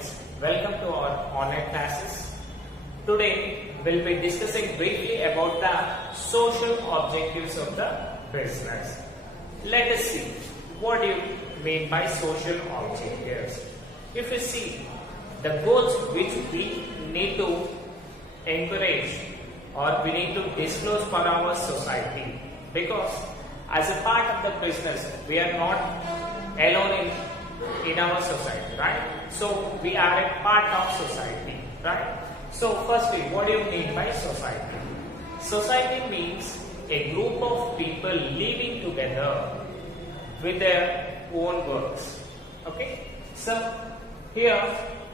students, welcome to our online classes. Today we'll be discussing briefly about the social objectives of the business. Let us see what do you mean by social objectives. If you see the goals which we need to encourage or we need to disclose for our society, because as a part of the business we are not alone in our society, right? So we are a part of society, right? So firstly, what do you mean by society? Society means a group of people living together with their own works. Okay? So here,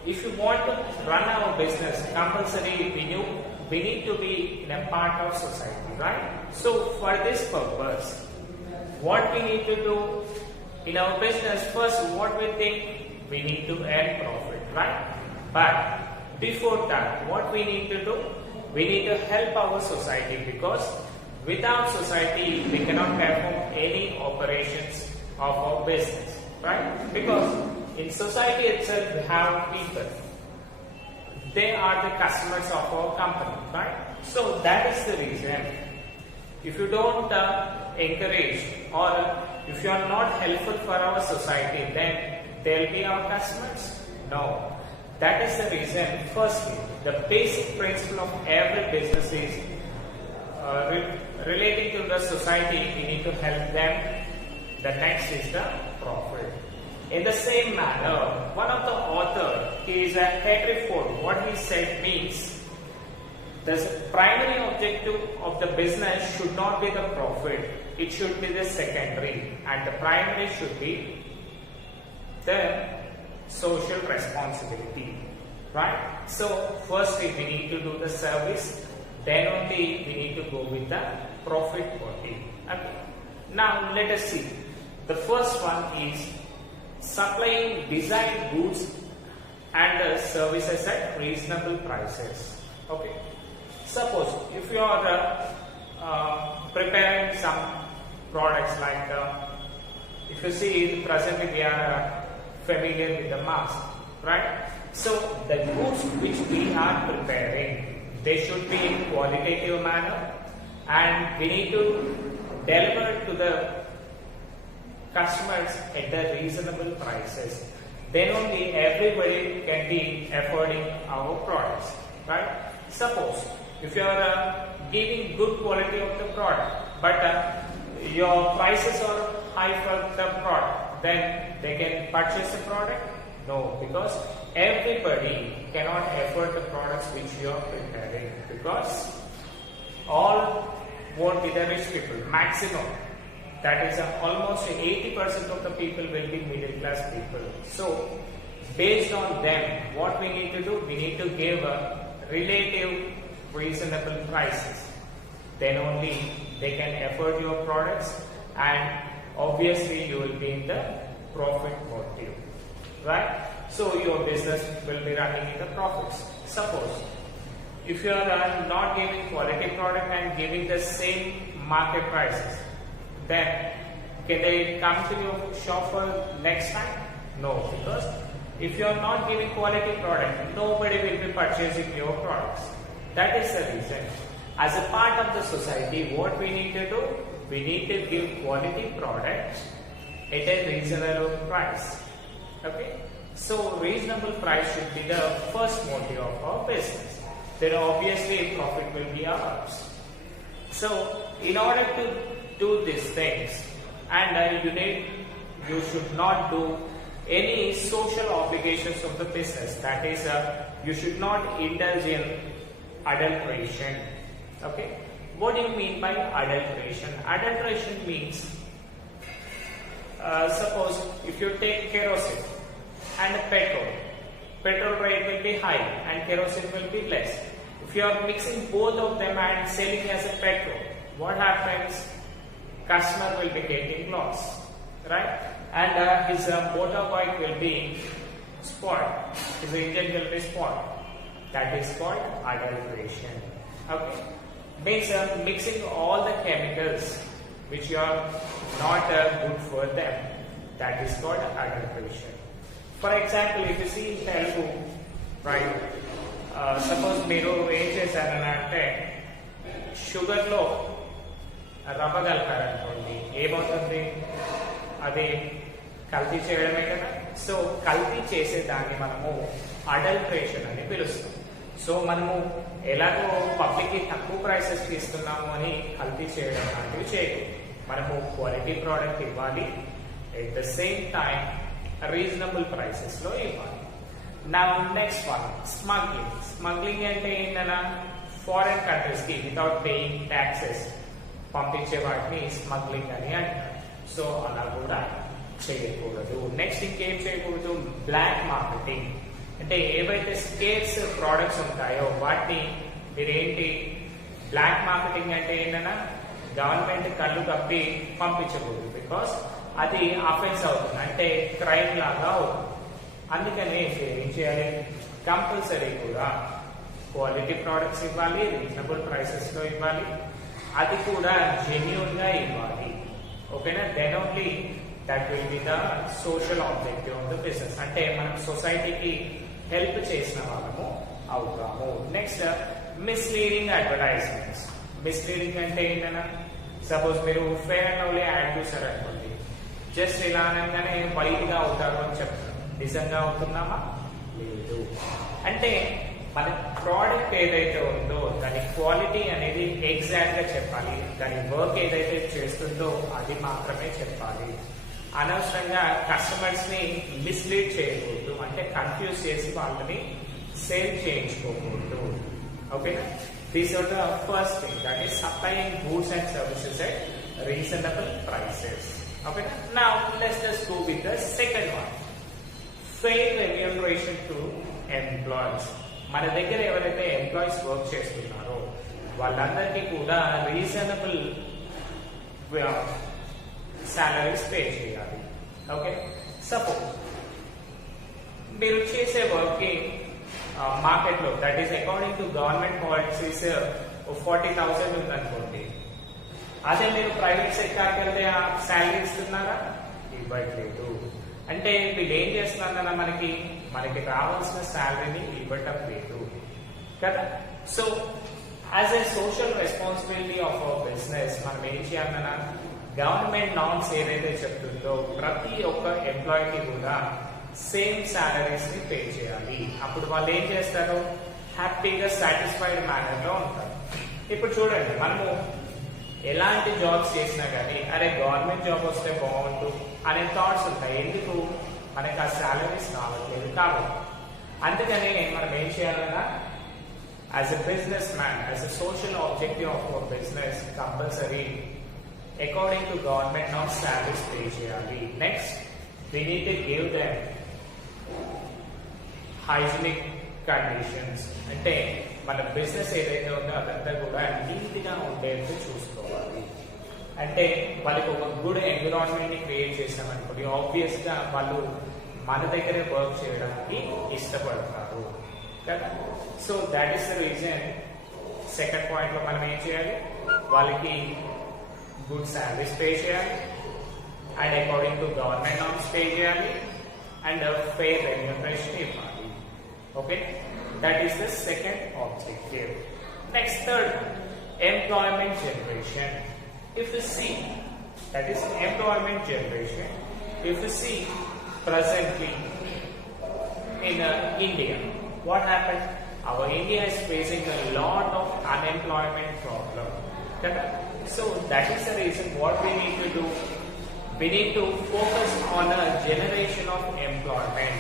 if you want to run our business, compulsory we need to be in a part of society, right? So for this purpose, what we need to do in our business, first what we think, we need to earn profit, right? But before that, what we need to do, we need to help our society, because without society we cannot perform any operations of our business, right? Because in society itself we have people, they are the customers of our company, right? So that is the reason, if you don't encourage or if you are not helpful for our society, then they will be our customers? No. That is the reason, firstly, the basic principle of every business is relating to the society, we need to help them. The next is the profit. In the same manner, one of the author, he is a Henry Ford, what he said means, the primary objective of the business should not be the profit, it should be the secondary, and the primary should be the social responsibility, right? So firstly we need to do the service, then only we need to go with the profit motive. Okay. Now let us see. The first one is supplying designed goods and services at reasonable prices. Okay. Suppose if you are preparing some products like if you see presently we are familiar with the mask, right? So the goods which we are preparing, they should be in qualitative manner, and we need to deliver to the customers at the reasonable prices. Then only everybody can be affording our products, right? Suppose if you are giving good quality of the product, but your prices are high for the product, then they can purchase the product? No, because everybody cannot afford the products which you are preparing, because all won't be the rich people, maximum. That is almost 80% of the people will be middle class people. So based on them, what we need to do, we need to give a relative reasonable prices. Then only they can afford your products, and obviously you will be in the profit motive, right? So your business will be running in the profits. Suppose if you are not giving quality product and giving the same market prices, then can they come to your shop for next time? No, because if you are not giving quality product, nobody will be purchasing your products. That is the reason. As a part of the society, what we need to do, we need to give quality products at a reasonable price. Okay? So reasonable price should be the first motive of our business. Then obviously profit will be ours. So in order to do these things, and you should not do any social obligations of the business. That is, you should not indulge in adulteration. Okay? What do you mean by adulteration? Adulteration means, suppose if you take kerosene and petrol rate will be high and kerosene will be less. If you are mixing both of them and selling as a petrol, what happens? Customer will be getting loss, right? And his motorbike will be spoiled, his engine will be spoiled. That is called adulteration. Okay? Means mixing all the chemicals which are not good for them. That is called adulteration. For example, if you see in Telugu, right. Suppose మీరు ఏం చేశారని అంటే షుగర్లో రవ్వ కలిపారనుకోండి, ఏమవుతుంది? అది కల్తీ చేయడమే కదా. సో కల్తీ చేసే దాన్ని మనము అడల్ట్రేషన్ అని పిలుస్తాం. సో మనము ఎలాగో పబ్లిక్ కి తక్కువ ప్రైసెస్ కి ఇస్తున్నాము అని కల్తీ చేయడం లాంటివి చేయకూడదు. మనము క్వాలిటీ ప్రోడక్ట్ ఇవ్వాలి, at the same time reasonable prices లో ఇవ్వాలి. నా నెక్స్ట్ వన్ స్మగ్లింగ్. స్మగ్లింగ్ అంటే ఏంటన్నా, ఫారెన్ కంట్రీస్ కి వితౌట్ పేయింగ్ ట్యాక్సెస్ పంపించే వాటిని స్మగ్లింగ్ అని అంటారు. సో అలా కూడా చేయకూడదు. నెక్స్ట్ ఇంకేం చేయకూడదు? Black marketing. అంటే ఏవైతే స్కేర్స్ ప్రోడక్ట్స్ ఉంటాయో వాటిని మీరేంటి, బ్లాక్ మార్కెటింగ్ అంటే ఏంటన్నా, గవర్నమెంట్ కళ్ళు కప్పి పంపించకూడదు. బికాస్ అది అఫెన్స్ అవుతుంది, అంటే క్రైమ్ లాగా అవుతుంది. అందుకని ఏం చేయాలి? కంపల్సరీ కూడా క్వాలిటీ ప్రోడక్ట్స్ ఇవ్వాలి, రీజనబుల్ ప్రైసెస్ లో ఇవ్వాలి, అది కూడా జెన్యూన్ గా ఇవ్వాలి. ఓకేనా? Then only that will be the social objective of the business. అంటే మనం సొసైటీకి హెల్ప్ చేసిన వాళ్ళము అవుతాము. Next misleading advertisements. మిస్లీడింగ్ అంటే ఏంటన్నా, సపోజ్ మీరు ఫేర్ అండ్ లవ్లీ యాడ్ చూసారనుకోండి, జస్ట్ ఇలా అనగానే వైట్ గా అవుతారు అని చెప్తారు. నిజంగా అవుతున్నామా? లేదు. అంటే మన ప్రోడక్ట్ ఏదైతే ఉందో దాని క్వాలిటీ అనేది ఎగ్జాక్ట్ గా చెప్పాలి, దాని వర్క్ ఏదైతే చేస్తుందో అది మాత్రమే చెప్పాలి. అనవసరంగా కస్టమర్స్ ని మిస్లీడ్ చేయకూడదు, అంటే కన్ఫ్యూజ్ చేసి వాళ్ళని సేల్ చేయించుకోకూడదు. ఓకేనా? These are the first thing, that is supplying goods and services at reasonable prices. ఓకేనా? Now let's just go with the second one, fair remuneration to employees. మన దగ్గర ఎవరైతే ఎంప్లాయీస్ వర్క్ చేస్తున్నారో వాళ్ళందరికీ కూడా రీజనబుల్ సాలరీస్ పే చేయాలి. Okay? Suppose మీరు చేసే వర్క్ కి మార్కెట్ లో, that is according to government policies 40,000 ఉందనుకోండి, అదే మీరు ప్రైవేట్ సెక్టార్కి వెళ్తే ఆ శాలరీ ఇస్తున్నారా? ఇవ్వట్లేదు. అంటే వీళ్ళు ఏం చేస్తున్నారన్నా, మనకి రావాల్సిన శాలరీని ఇవ్వటం లేదు కదా. So as a social responsibility of our business మనం ఏం చేయాలన్నా, గవర్నమెంట్ నార్మ్స్ ఏదైతే చెప్తుందో ప్రతి ఒక్క ఎంప్లాయీకి కూడా సేమ్ శాలరీస్ ని పే చేయాలి. అప్పుడు వాళ్ళు ఏం చేస్తారు? హ్యాపీగా సాటిస్ఫైడ్ మేనర్ లో ఉంటారు. ఇప్పుడు చూడండి, మనము ఎలాంటి జాబ్స్ చేసినా కానీ అరే గవర్నమెంట్ జాబ్ వస్తే బాగుంటు అనే థాట్స్ ఉంటాయి. ఎందుకు? మనకి ఆ శాలరీస్ రావట్లేదు కాబట్టి. అందుకని మనం ఏం చేయాలన్నా, as a businessman, as a social objective of our business, compulsory according to government norms salaries pay చేయాలి. Next we need to give them hygienic conditions. అంటే మన బిజినెస్ ఏదైతే ఉందో అదంతా కూడా నీట్ గా ఉండేట్టు చూసుకోవాలి. అంటే వాళ్ళకి ఒక గుడ్ ఎన్విరాన్మెంట్ ని క్రియేట్ చేసామనుకోండి, ఆబ్వియస్ గా వాళ్ళు మన దగ్గరే వర్క్ చేయడానికి ఇష్టపడతారు కదా. So that is the reason second point లో మనం ఏం చేయాలి? వాళ్ళకి గుడ్ శాలరీస్ పే చేయాలి, and according to government norms pay చేయాలి, and a fair remuneration ఇవ్వాలి. Okay, that is the second objective. Next, third, employment generation. If you see, that is employment generation. If you see presently in India, what happened? Our India is facing a lot of unemployment problem. So that is the reason what we need to do. We need to focus on a generation of employment,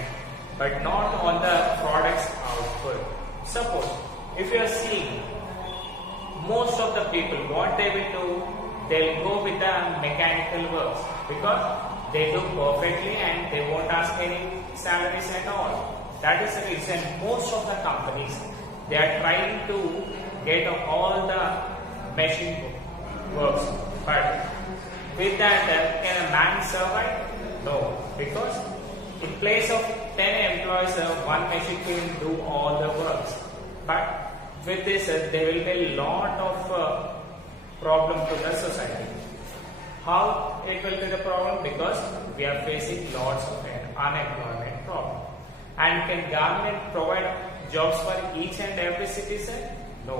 but not on the products output. Suppose if you are seeing most of the people, what they will do, they'll go with the mechanical works because they do perfectly and they won't ask any salaries at all. That is the reason most of the companies, they are trying to get all the machine works, but with that, can a man survive? No, because in place of 10 employees, one machine can do all the works. But with this, there will be a lot of problem to the society. How it will be the problem? Because we are facing lots of unemployment problem. And can government provide jobs for each and every citizen? No.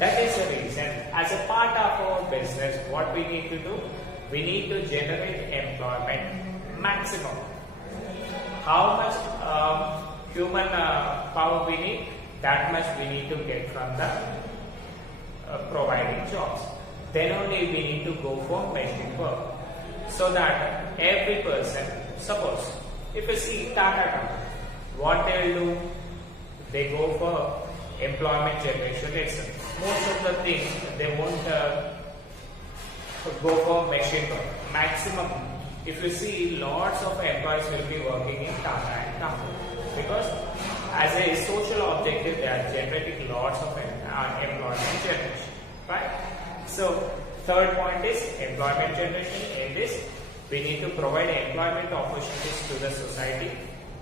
That is the reason, as a part of our business, what we need to do? We need to generate employment maximum. How much human power we need? That much we need to get from the providing jobs. Then only we need to go for machine work. So that every person, suppose, if you see Tata company, what they will do? They go for employment generation itself. Most of the things they won't go for machine work. Maximum, if you see, lots of employees will be working in Tata and company, because as a social objective they are generating lots of employment generation, right? So third point is employment generation. In this, we need to provide employment opportunities to the society.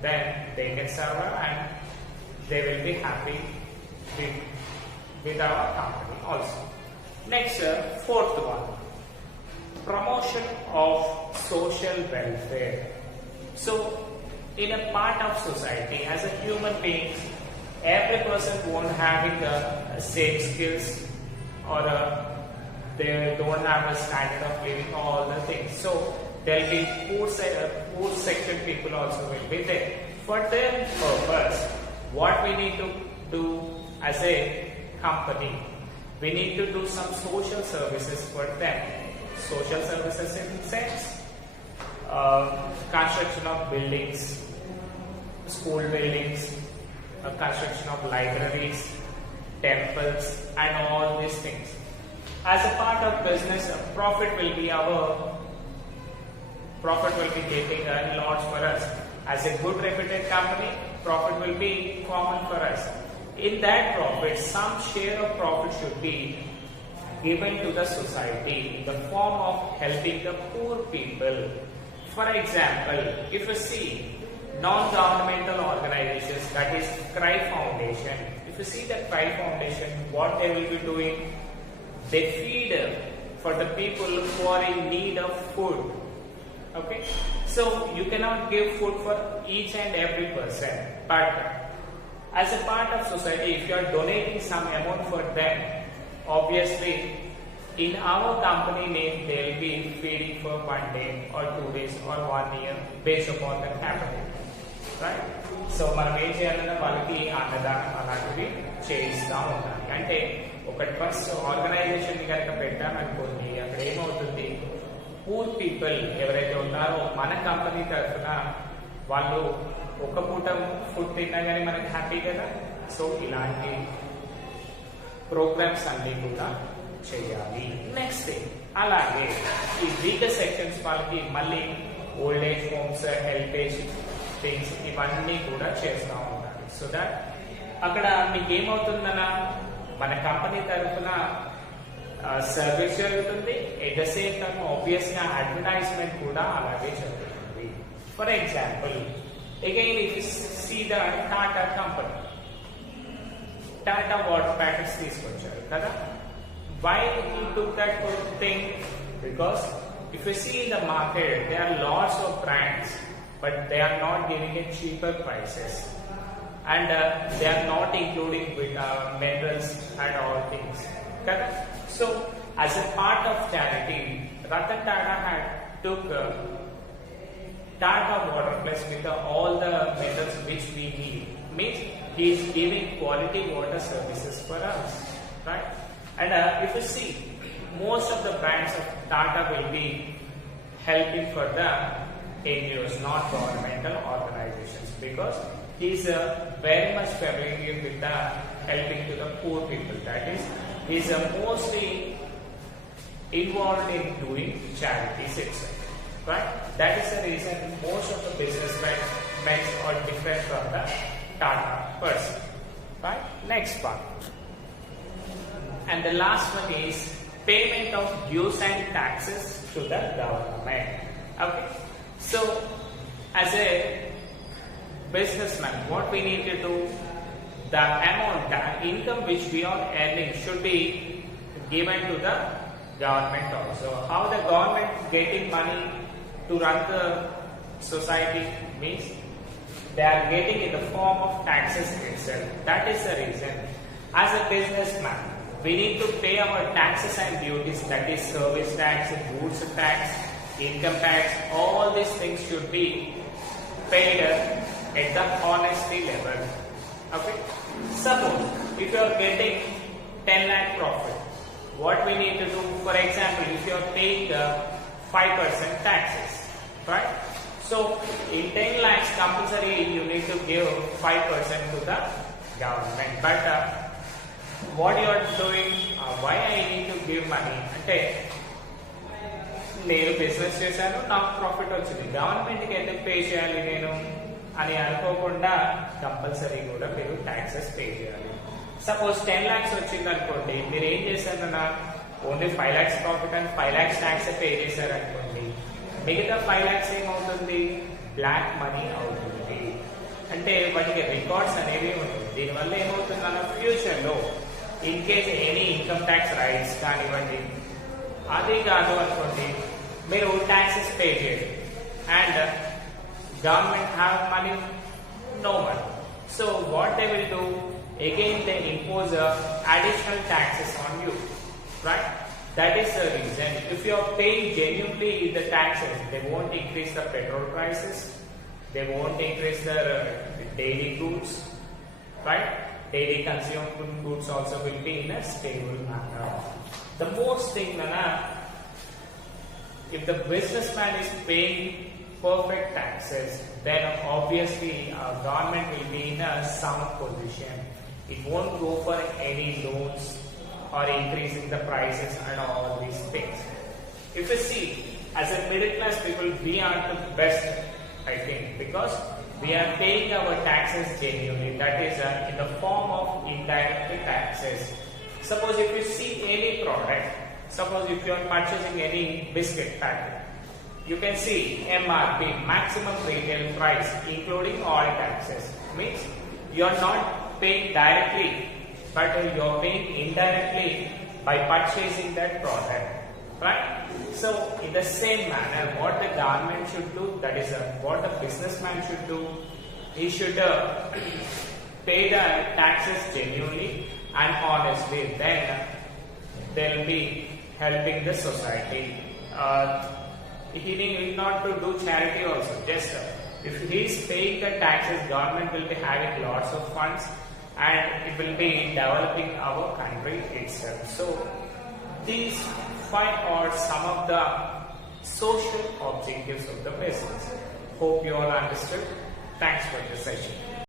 Then they can survive and they will be happy with our company also. Next, fourth one, promotion of social welfare. So, in a part of society, as a human being, every person won't having the same skills, or they don't have a standard of living, all the things. So, there will be poor section people also will be there. For their purpose, what we need to do as a company, we need to do some social services for them. Social services in the sense, construction of buildings, school buildings, construction of libraries, temples, and all these things. As a part of business, profit will be getting a lot for us. As a good reputed company, profit will be common for us. In that profit, some share of profit should be given to the society in the form of helping the poor people. For example, if you see non-governmental organizations, that is Cry Foundation. If you see the Cry Foundation, what they will be doing? They feed for the people who are in need of food. Okay, so you cannot give food for each and every person, but as a part of society, if you are donating some amount for them, obviously in our company name they will be feeding for 1 day or 2 days or 1 year based upon the capital, right? So మనం ఏం చేయాలన్నా వాళ్ళకి అన్నదానం అలాంటివి చేయిస్తూ ఉండాలి. అంటే ఒకటి ఫస్ట్ ఆర్గనైజేషన్ కనుక పెట్టామనుకోండి, అక్కడ ఏమవుతుంది, పూర్ పీపుల్ ఎవరైతే ఉన్నారో మన కంపెనీ తరఫున వాళ్ళు ఒక పూట ఫుడ్ తిన్నా కానీ మనకి హ్యాపీ కదా. సో ఇలాంటి ప్రోగ్రామ్స్ అన్ని కూడా చేయాలి. నెక్స్ట్ అలాగే ఈ వీకర్ సెక్షన్స్ వాళ్ళకి మళ్ళీ old age homes, HelpAge things ఇవన్నీ కూడా చేస్తూ ఉండాలి. సో దట్ అక్కడ మీకు ఏమవుతుందన్నా మన కంపెనీ తరఫున సర్వీస్ జరుగుతుంది, at the same time obvious గా అడ్వర్టైజ్మెంట్ కూడా అలాగే జరుగుతుంది. For example, again if you see the Tata company, Tata water packets తీసుకొచ్చారు కదా. Why you took that thing? Because if you see in the market there are lots of brands, but they are not giving a cheaper prices, and they are not including with minerals and all things. Correct? So, as a part of charity, Ratan Tata had took Tata Water Plus with all the minerals which we need. Means he is giving quality water services for us, right? And if you see, most of the brands of Tata will be helping for the NGOs, not governmental organizations, because he is very much familiar with the helping to the poor people. That is, he is mostly involved in doing charities itself, right? That is the reason most of the businessmen are different from the Tata person, right? Next part, and the last one is payment of dues and taxes to the government. Okay, so as a businessman, what we need to do, the amount, the income which we are earning should be given to the government also. How the government getting money to run the society means they are getting in the form of taxes itself. That is the reason. As a businessman, we need to pay our taxes and duties, that is service tax, goods tax, income tax. All these things should be paid at the honesty level. Okay. Suppose if you are getting 10 lakh profit, what we need to do, for example, if you are paying 5% taxes, right? So in 10 lakhs compulsory you need to give 5% to the government. But what you are doing, why I need to give money? అంటే నేను business చేశాను, నాకు profit వచ్చింది, గవర్నమెంట్కి ఎందుకు pay చేయాలి నేను అని అనుకోకుండా కంపల్సరీ కూడా మీరు ట్యాక్సెస్ పే చేయాలి. సపోజ్ 10 lakhs వచ్చింది అనుకోండి, మీరు ఏం చేశారన్నా only 5 lakhs profit and 5 lakhs tax pay చేశారు అనుకోండి, మిగతా 5 lakhs ఏమవుతుంది? బ్లాక్ మనీ అవుతుంది. అంటే వాటికి రికార్డ్స్ అనేవి ఉంటుంది. దీనివల్ల ఏమవుతుందన్న ఫ్యూచర్ లో in case any income tax rights కానివ్వండి, అది కాదు అనుకోండి, మీరు ట్యాక్సెస్ పే చేయరు and government have money, no money. So what they will do, again they impose additional taxes on you, right? That is the reason. If you are paying genuinely the taxes, they won't increase the petrol prices, they won't increase the daily goods, right? Daily consumed goods also will be in a stable manner. The most thing, if the businessman is paying perfect taxes, then obviously government will be in a sound position. It won't go for any loans or increasing the prices and all these things. If you see, as a middle class people, we are the best, I think, because we are paying our taxes genuinely. That is in the form of indirect taxes. Suppose if you see any product, suppose if you are purchasing any biscuit packet, you can see MRP, maximum retail price, including all taxes. Means you are not paying directly, but you are paying indirectly by purchasing that product, right? So in the same manner, what the government should do, that is what the businessman should do, he should pay the taxes genuinely and honestly. Then they will be helping the society. He need not to do charity also. Just if he is paying the taxes, government will be having lots of funds and it will be developing our country itself. So these 5 are some of the social objectives of the business. Hope you all understood. Thanks for the session.